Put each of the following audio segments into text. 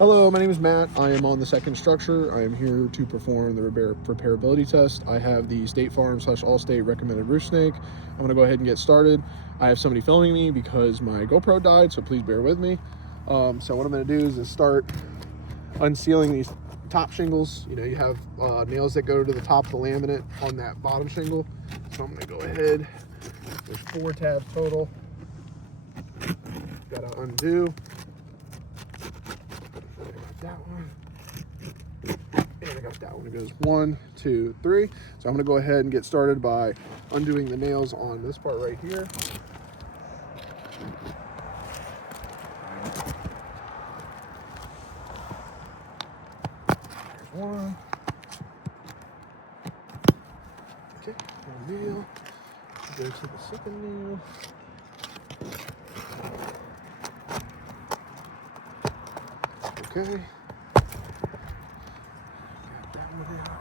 Hello, my name is Matt. I am on the second structure. I am here to perform the repairability test. I have the State Farm / Allstate recommended roof snake. I'm going to go ahead and get started. I have somebody filming me because my GoPro died, so please bear with me. So what I'm going to do is start unsealing these top shingles. You know, you have nails that go to the top of the laminate on that bottom shingle. So I'm going to go ahead. There's 4 tabs total. Got to undo. That one, and I got that one. It goes 1, 2, 3. So I'm going to go ahead and get started by undoing the nails on this part right here. There's one. Okay, one nail. Go to the second nail. Okay. Got that one out.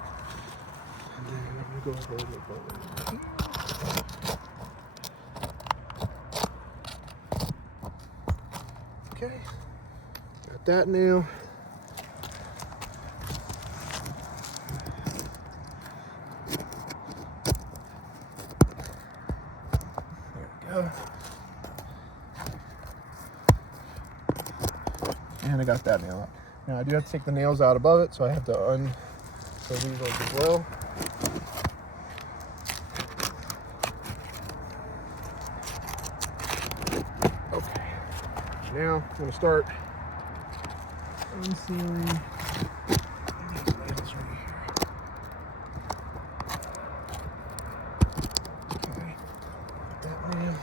And then I'm going to go ahead and go in here. Okay. Got that nail. There we go. And I got that nail out. Now I do have to take the nails out above it, so I have to unseal these ones as well. Okay. Now I'm going to start unsealing these nails right here. Okay. That nail.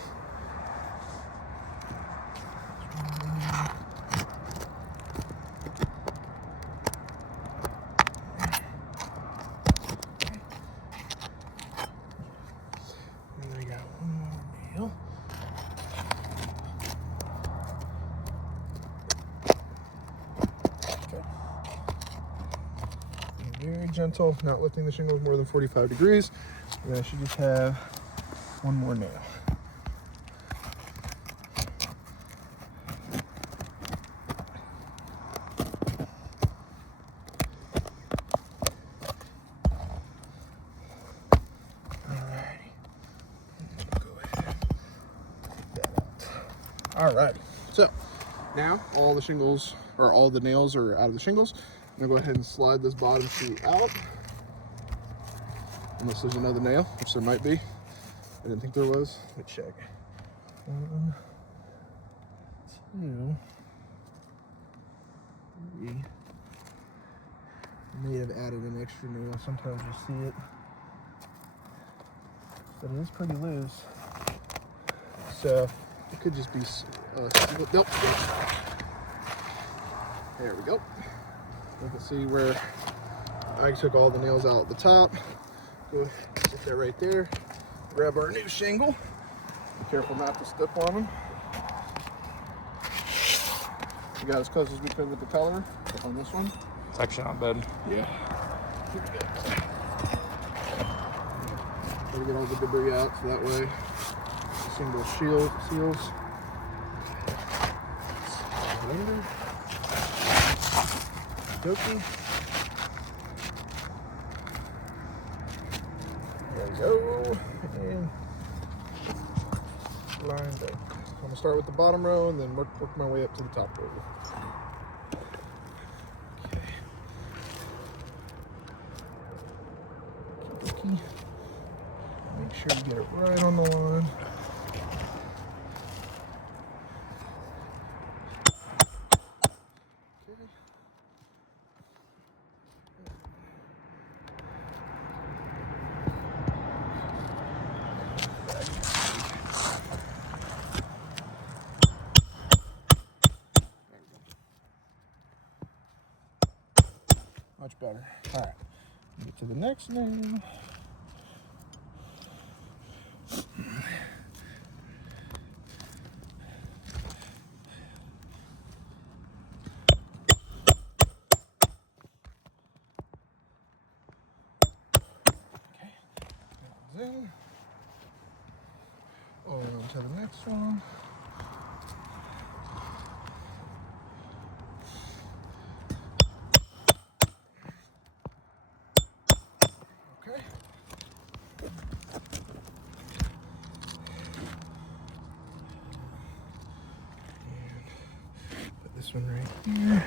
Very gentle, not lifting the shingles more than 45 degrees. And I should just have one more nail. Alrighty. Go ahead and take that out. Alrighty. So now all the shingles, or all the nails are out of the shingles. I'm going to go ahead and slide this bottom sheet out. Unless there's another nail, which there might be. I didn't think there was. Let me check. 1, 2, 3. I may have added an extra nail. Sometimes you see it. But it is pretty loose. So it could just be nope. There we go. You can see where I took all the nails out at the top. Go sit there right there. Grab our new shingle. Be careful not to step on them. We got as close as we could with the color on this one. It's actually not bad. Yeah. Here we go. Try to get all the debris out so that way the shingle seals. Okay. There we go. And lined up. I'm gonna start with the bottom row and then work my way up to the top row. Okay. Make sure you get it right on the line. Much better. All right, get to the next nail. Okay, that one's in. On to the next one. one right here.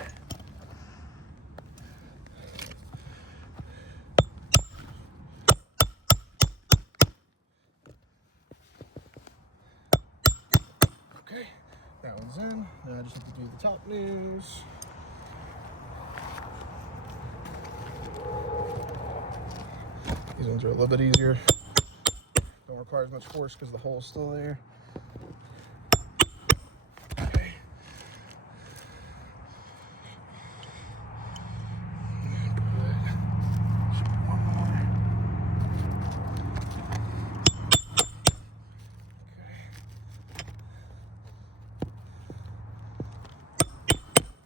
Okay, that one's in. Now I just have to do the top nails. These ones are a little bit easier. Don't require as much force because the hole's still there. Okay. One more.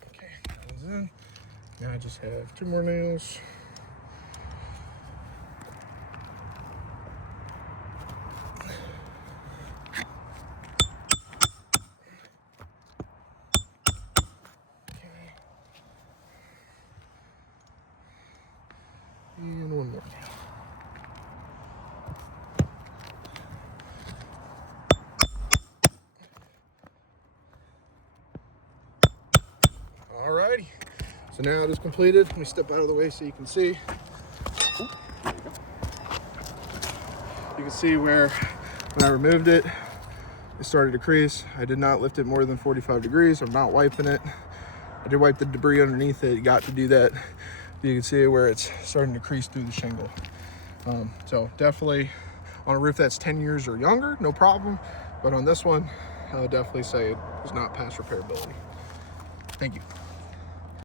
Okay, that one's in. Now I just have 2 more nails. And 1 more. Alrighty, so now it is completed. Let me step out of the way so you can see. Ooh, there you go. You can see where when I removed it, it started to crease. I did not lift it more than 45 degrees. I'm not wiping it. I did wipe the debris underneath it. Got to do that. You can see where it's starting to crease through the shingle. So definitely on a roof that's 10 years or younger, no problem. But on this one, I would definitely say it was not past repairability. Thank you.